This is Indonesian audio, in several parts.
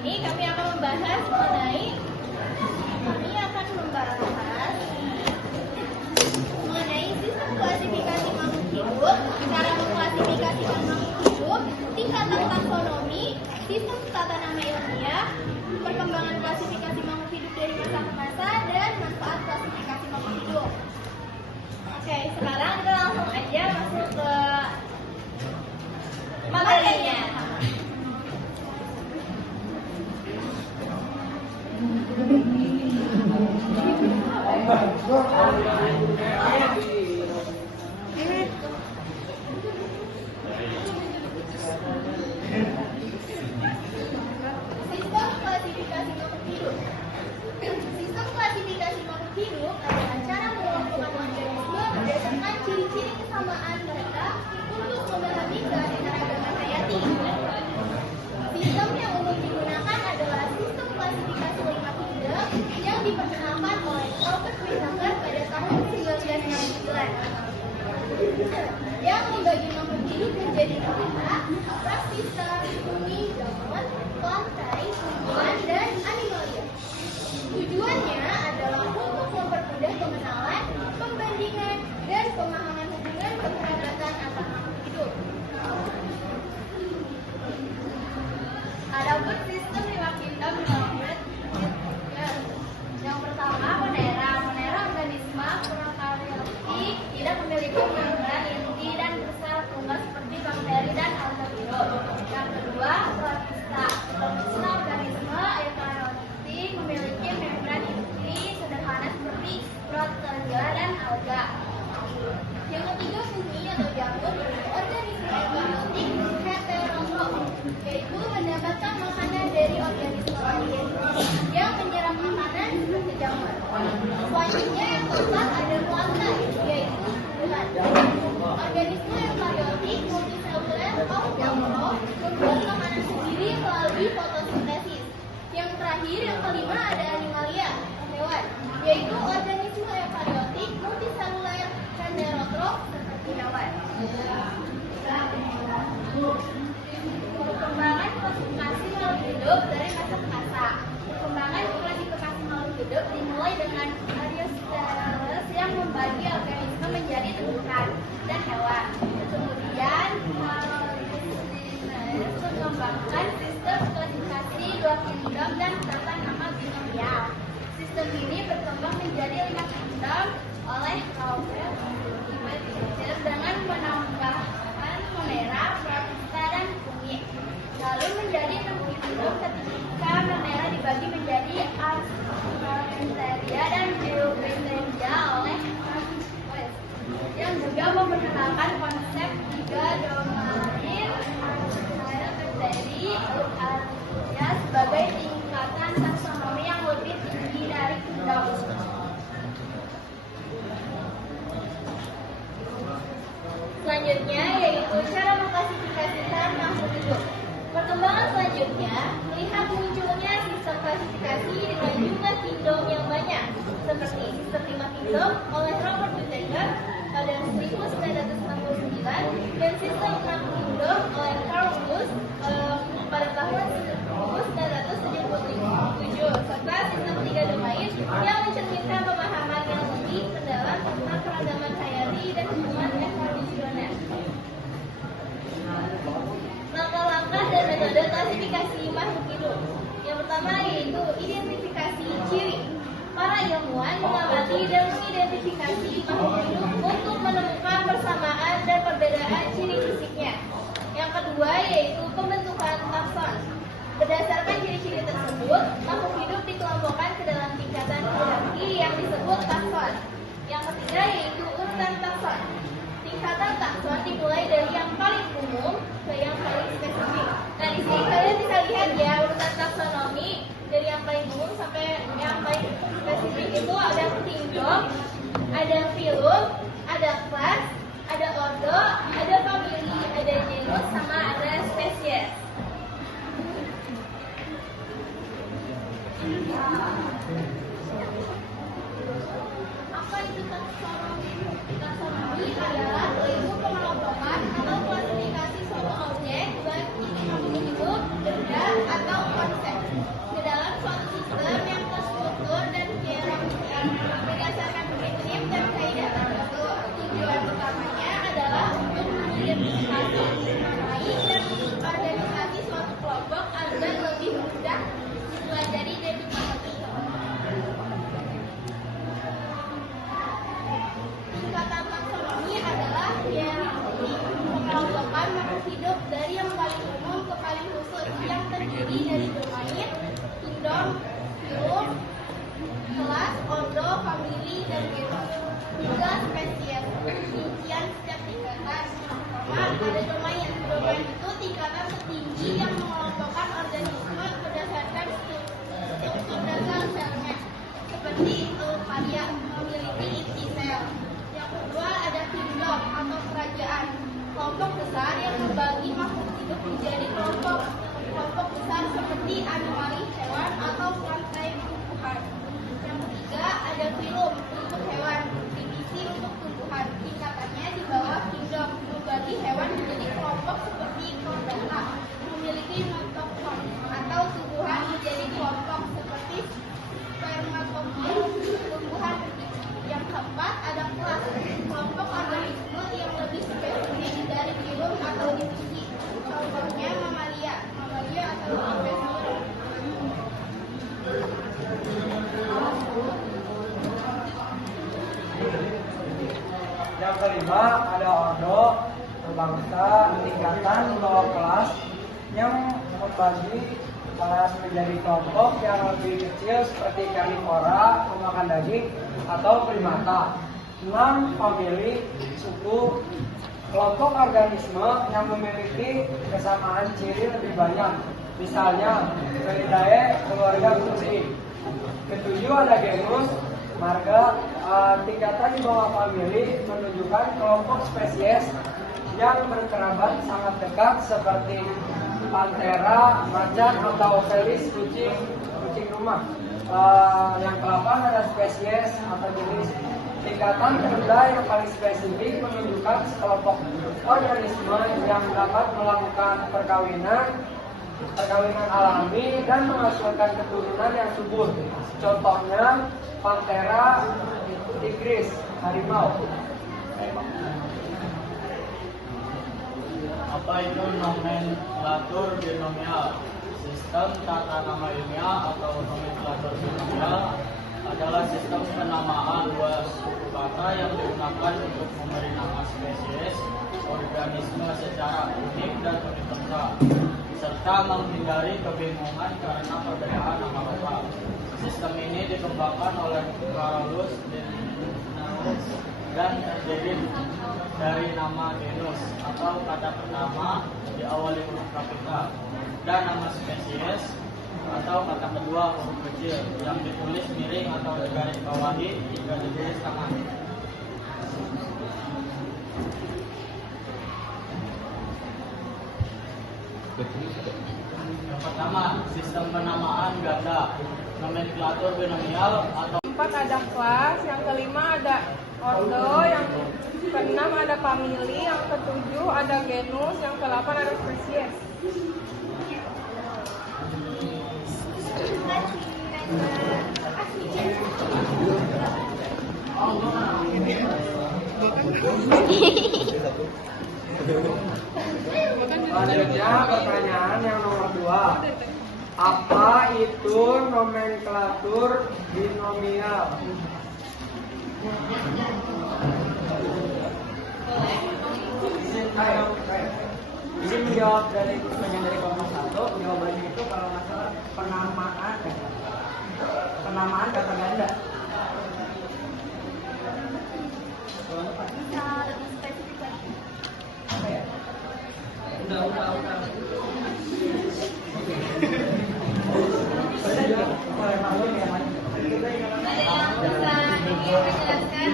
ini kami akan membahas mengenai sistem klasifikasi makhluk hidup, cara mengklasifikasi makhluk hidup, tingkatan taksonomi, sistem tata nama ilmiah, perkembangan klasifikasi makhluk hidup dari masa ke masa, dan manfaat klasifikasi makhluk hidup. Oke, sekarang kita langsung aja masuk ke materinya. Sistem klasifikasi makhluk hidup. Sistem klasifikasi makhluk hidup adalah cara mengelompokkan organisme berdasarkan ciri-ciri kesamaan mereka untuk memahami keanekaragaman hayati. Sistem yang umum digunakan adalah sistem klasifikasi lima kingdom yang diperkenalkan oleh Robert Whittaker pada tahun 1969. Yang membagi makhluk hidup menjadi dua, praksista, bumi, jamur, lantai, tumbuhan, dan animalia. Tujuannya adalah untuk mempermudah pengenalan, pembandingan, dan pemahaman hubungan kekerabatan antar makhluk hidup. Adapun sistem lima kingdom yang pertama, Monera. Monera organisme prokaryotik, tidak memiliki membran inti dan besar tunggal seperti bakteri dan alga hidup. Yang kedua, protista. Protista organisme eukaryotik memiliki membran inti sederhana seperti protozoa dan alga. Yang ketiga, bumi atau jamur, organisme eukaryotik heterotrof, yaitu mendapatkan makanan dari organisme lain yang menyerap makanan seperti jamur. Selanjutnya yang keempat ada lantai, yaitu tumbuhan. Organisme eukaryotik multiseluler jamur membuat makanan sendiri melalui fotosintesis. Yang terakhir, yang kelima ada animalia, hewan, yaitu organisme eukaryotik multiseluler heterotrof seperti hewan. Perkembangan klasifikasi makhluk hidup dari masa ke masa. Perkembangan klasifikasi makhluk hidup dimulai dengan Aristoteles yang membagi organisme menjadi tumbuhan dan hewan. Kemudian Aristoteles mengembangkan sistem klasifikasi dua kingdom dan tata nama binomial. Sistem ini berkembang menjadi lima kingdom oleh Robert Whittaker dengan menambahkan Monera, protista, dan bumi. Lalu menjadi enam kingdom ketika Monera dibagi menjadi Archaeopterygia dan Euprymneria oleh Archaeopteryx, yang juga memperkenalkan konsep tiga domain Archaeopteryx sebagai tingkatan taksonomi yang lebih tinggi dari kingdom. Selanjutnya yaitu cara mengklasifikasikan makhluk hidup. Perkembangan selanjutnya melihat munculnya sistem klasifikasi dengan jumlah kingdom yang banyak, seperti sistem lima kingdom oleh Robert Whittaker pada 1969 dan sistem enam kingdom oleh Carl Wood pada tahun 1977, serta sistem tiga domain yang mencerminkan pemahaman yang lebih mendalam tentang keragaman hayati dan hubungan evolusioner. Langkah-langkah dan metode klasifikasi makhluk hidup. Yang pertama yaitu identifikasi ciri. Para ilmuwan mengamati dan mengidentifikasi makhluk hidup untuk menemukan persamaan dan perbedaan ciri fisiknya. Yang kedua yaitu pembentukan takson. Berdasarkan ciri-ciri tersebut, makhluk hidup dikelompokkan ke dalam tingkatan hierarki yang disebut takson. Yang ketiga yaitu urutan takson. Tingkatan takson dimulai dari yang paling umum ke yang paling spesifik. Nah, di sini kalian bisa lihat ya urutan taksonomi dari yang paling umum sampai yang paling spesifik itu ada kingdom, ada phylum, ada kelas, ada ordo, ada famili, ada genus, sama ada spesies. Apa itu taksonomi? Taksonomi adalah ilmu pengelompokan atau klasifikasi suatu objek, baik itu makhluk hidup, benda, atau konsep. mengidentifikasi, menamai, dan mengorganisasi suatu kelompok agar lebih mudah dipelajari dan dipahami. Tingkatan taksonomi adalah hierarki pengelompokan makhluk hidup dari yang paling umum ke paling khusus yang terdiri dari domain, kingdom, filum, kelas, ordo, famili, dan genus hingga spesies. Rincian setiap tingkatan. Pertama, ada domain. Domain itu tingkatan tertinggi yang mengelompokkan organisme berdasarkan struktur dasar selnya, seperti eukarya memiliki inti sel. Yang kedua, ada kingdom atau kerajaan, kelompok besar yang membagi makhluk hidup menjadi kelompok besar seperti animalis, hewan, atau rantai tumbuhan. Yang ketiga, ada filum untuk hewan, divisi untuk tumbuhan. Tingkatannya di bawah kingdom, membagi hewan menjadi kelompok seperti chordata, memiliki notochord, atau tumbuhan menjadi kelompok seperti spermatozoa, tumbuhan. Yang keempat, ada kelas, kelompok organisme yang lebih spesifik dari filum atau divisi. Contohnya mamalia atau spesies. Yang kelima ada ordo, bangsa, tingkatan atau kelas yang membagi kelas menjadi kelompok yang lebih kecil seperti karnivora, pemakan daging, atau primata. 6. Famili, suku, kelompok organisme yang memiliki kesamaan ciri lebih banyak. Misalnya, Felidae, keluarga kucing. 7. Ada genus, marga, tingkatan di bawah famili menunjukkan kelompok spesies yang berkerabat sangat dekat seperti Panthera, macan, atau Felis, kucing rumah. Yang ke-8 ada spesies atau jenis. Tingkatan terendah yang paling spesifik menunjukkan sekelompok organisme yang dapat melakukan perkawinan alami dan menghasilkan keturunan yang subur. Contohnya Panthera tigris, harimau. Apa itu nomenklatur binomial? Sistem tata nama ilmiah atau nomenklatur binomial adalah sistem penamaan dua suku kata yang digunakan untuk memberi nama spesies organisme secara unik dan universal, serta menghindari kebingungan karena perbedaan nama kata. Sistem ini dikembangkan oleh Carolus Linnaeus dan terdiri dari nama genus atau kata pertama diawali huruf kapital dan nama spesies atau kata kedua huruf kecil yang ditulis miring atau digaris bawahi jika ditulis tangan. Yang pertama, sistem penamaan ganda, nomenklatur binomial atau. 4 ada kelas, yang kelima ada ordo, yang keenam ada famili, yang ketujuh ada genus, yang ke-8 ada spesies. Selanjutnya pertanyaan yang nomor 2. Apa itu nomenklatur binomial? Ini menjawab dari pertanyaan dari kelompok 1. Jawabannya itu kalau masalah penamaan kata ganda. Bisa lebih spesifik lagi. Apa ya? Udah. Ada yang bisa menjelaskan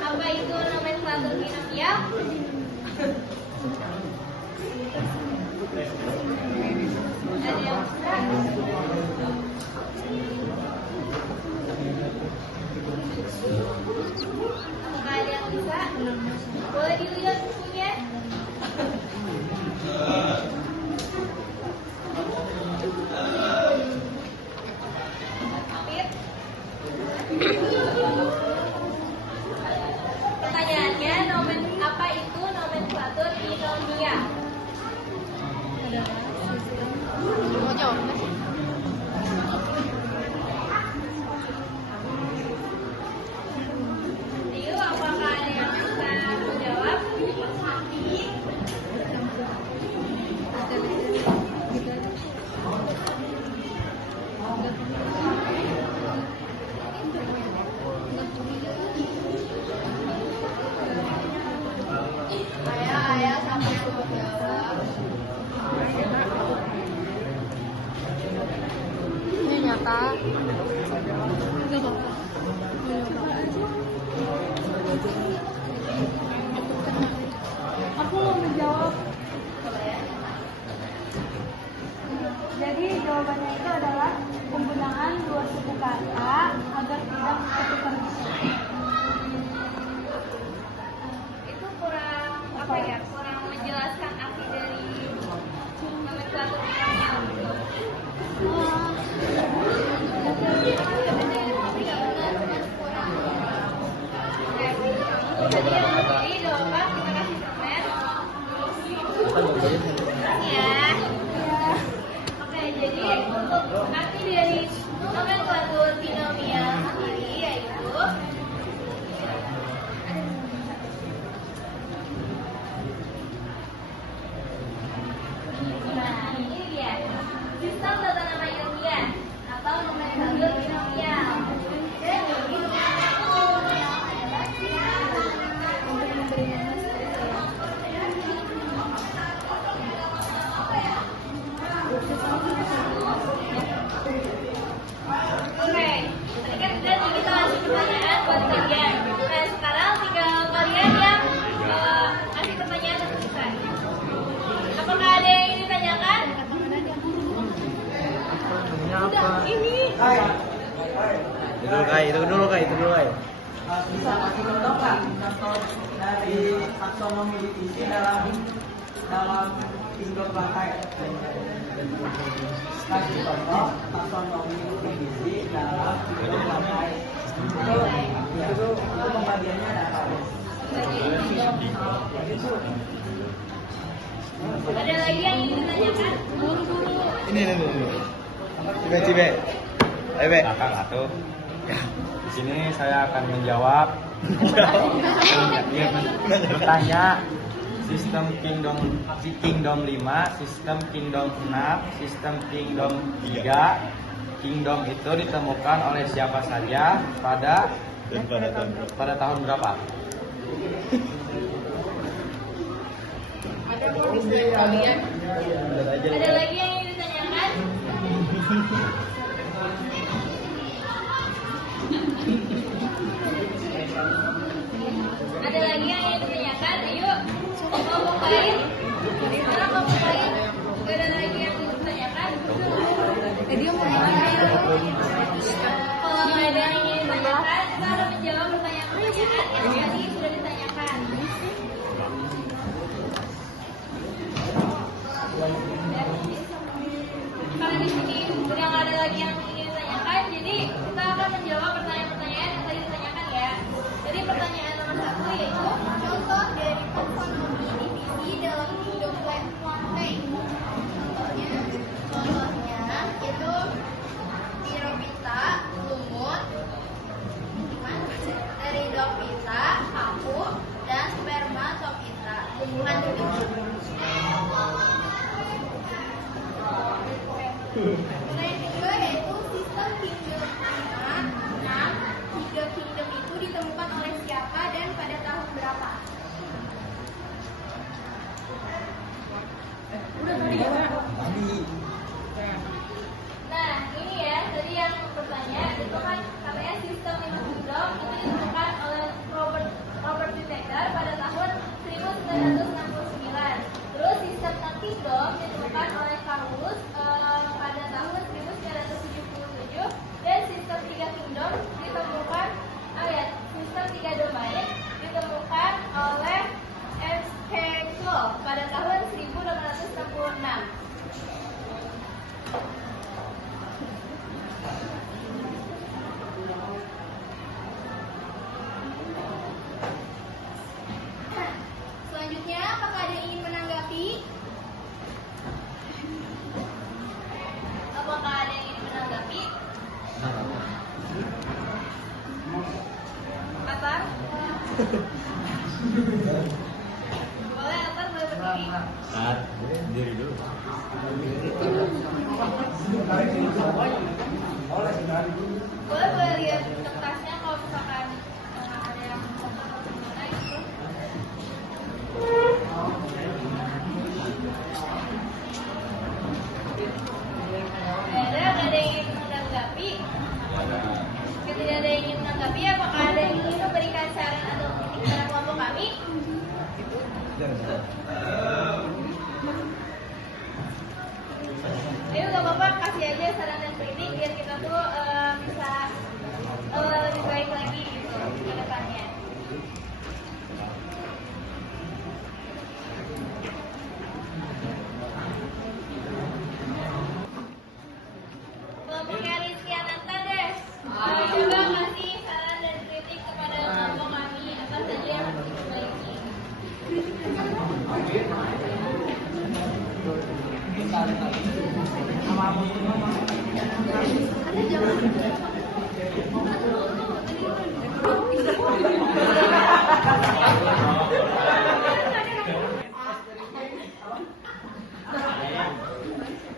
apa itu nomenklatur binomial? Ada yang bisa? Apakah ada yang bisa? Boleh dilihat bukunya. Pertanyaannya, apa itu nomenklatur binomial? Mau jawab nggak sih? Ayo, apakah ada yang bisa menjawab? Ayah, siapa yang mau jawab? Ini nyata. Aku mau menjawab. Jadi jawabannya itu adalah penggunaan dua suku kata agar tidak satu kondisi. Itu kurang apa ya? Kurang menjelaskan arti dari nomenklatur binomial gitu. Jadi jawaban kita kasih komen. Ya. Oke, jadi untuk arti dari nomenklatur binomial sendiri yaitu nah, ini dia. Sistem tata nama ilmiah atau nomenklatur binomial. Jadi, binomial adalah oke, tadi kan udah nih kita kasih pertanyaan buat kalian. Nah, sekarang tinggal kalian yang kasih pertanyaan untuk kita. Apakah ada yang ingin ditanyakan? Ini. Itu dulu Kak. Bisa kasih contoh Kak, contoh dari taksonomi divisi dalam kingdom bangkai. Kasih contoh taksonomi divisi dalam kingdom bangkai. Itu pembagiannya ada apa? Ada lagi yang ingin ditanyakan? Ini. Cibe. Ayo, Be. Kakak atuh. Di sini saya akan menjawab. Bertanya sistem kingdom 5, sistem kingdom 6, sistem kingdom 3. Kingdom itu ditemukan oleh siapa saja pada tahun berapa? Ada polis dari kalian. Ada lagi yang ingin ditanyakan? Ada lagi yang ingin ditanyakan? Ayo, mau bukain. Sekarang mau bukain. Gak ada lagi yang ingin ditanyakan? Dia mau bilang. Kalau nggak ada yang ingin ditanyakan, kita akan menjawab pertanyaan-pertanyaan yang tadi sudah ditanyakan. Kalau di sini sudah nggak ada lagi yang ingin ditanyakan, jadi kita akan menjawab pertanyaan-pertanyaan yang tadi ditanyakan ya. Jadi pertanyaan nomor 1 yaitu contoh dari taksonomi divisi dalam kingdom blank. Contohnya itu Pterophyta, lumut, Pteridophyta, paku, dan Spermatophyta, tumbuhan hidup. Pertanyaan kedua yaitu sistem kingdom 5, 6, 3 kingdom itu ditemukan oleh siapa dan pada tahun berapa? Nah, ini ya, tadi yang bertanya itu kan katanya sistem 5 kingdom itu ditemukan oleh Robert Taylor pada tahun 1969. Terus sistem 6 kingdom ditemukan oleh Paulus pada tahun 1977 dan sistem 3 kingdom ditemukan sistem 3 domain ditemukan oleh F.K. Cole pada tahun 1866. Selanjutnya, apakah ada yang ingin menanggapi? Boleh Altar boleh berdiri. Diri dulu. Boleh boleh lihat kertasnya kalau misalkan ada yang gimana itu. Ada yang ingin menanggapi? Ketika ada yang ingin menanggapi, apakah ada yang ingin memberikan saran atau kritik kepada kelompok kami? Ayo gak apa-apa, kasih aja saran dan kritik biar kita tuh bisa lebih baik lagi gitu ke depannya. Kelompoknya Rizky Ananta deh. Coba kasih saran dan kritik kepada kelompok kami apa saja yang harus diperbaiki.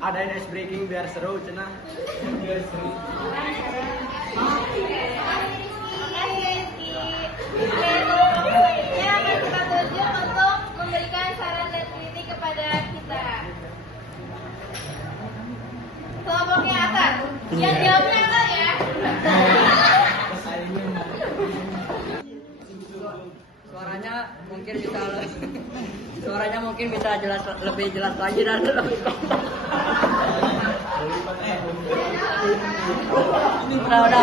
Ada ice breaking biar seru cenah. Makasih Rizky. Selanjutnya akan kita tuju untuk memberikan saran dan kritik kepada kita. Kelompoknya Atar. Yang jawabnya Atar ya. Suaranya mungkin bisa jelas, lebih jelas lagi dan lebih udah